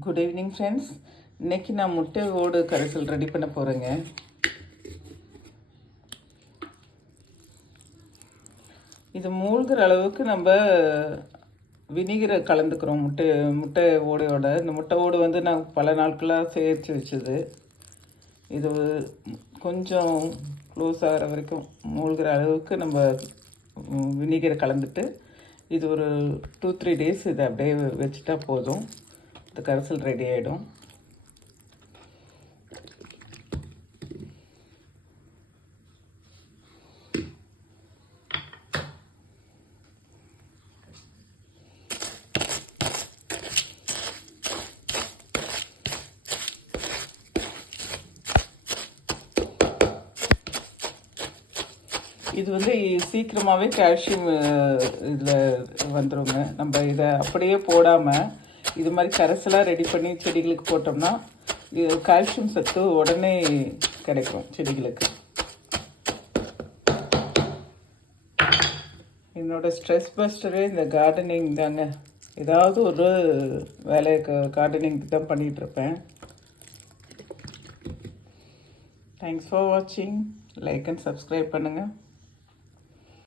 Good evening friends இன்னைக்கு நான் முட்டை ஓடு கரைசல் ரெடி பண்ண போகிறேங்க இது மூழ்கிற அளவுக்கு நம்ம வினிகரை கலந்துக்கிறோம் முட்டை முட்டை ஓடையோட. இந்த முட்டை ஓடு வந்து நான் பல நாட்களாக சேர்த்து வச்சது. இது கொஞ்சம் க்ளோஸ் ஆகிற வரைக்கும் மூழ்கிற அளவுக்கு நம்ம வினிகரை கலந்துட்டு இது ஒரு டூ த்ரீ டேஸ் இதை அப்படியே வச்சுட்டா போதும். இந்த கரைசல் ரெடி ஆகிடும் இது வந்து சீக்கிரமாகவே கால்சியம் இதில் வந்துருங்க. நம்ம இதை அப்படியே போடாமல் இது மாதிரி கரைசலாக ரெடி பண்ணி செடிகளுக்கு போட்டோம்னா இது கால்சியம் சத்து உடனே கிடைக்கும் செடிகளுக்கு. என்னோடய ஸ்ட்ரெஸ் பஸ்டரே இந்த கார்டனிங் தாங்க. ஏதாவது ஒரு வேலையை கார்டனிங் தான் பண்ணிகிட்ருப்பேன் தேங்க்ஸ் ஃபார் வாட்சிங் லைக் அண்ட் சப்ஸ்கிரைப் பண்ணுங்கள்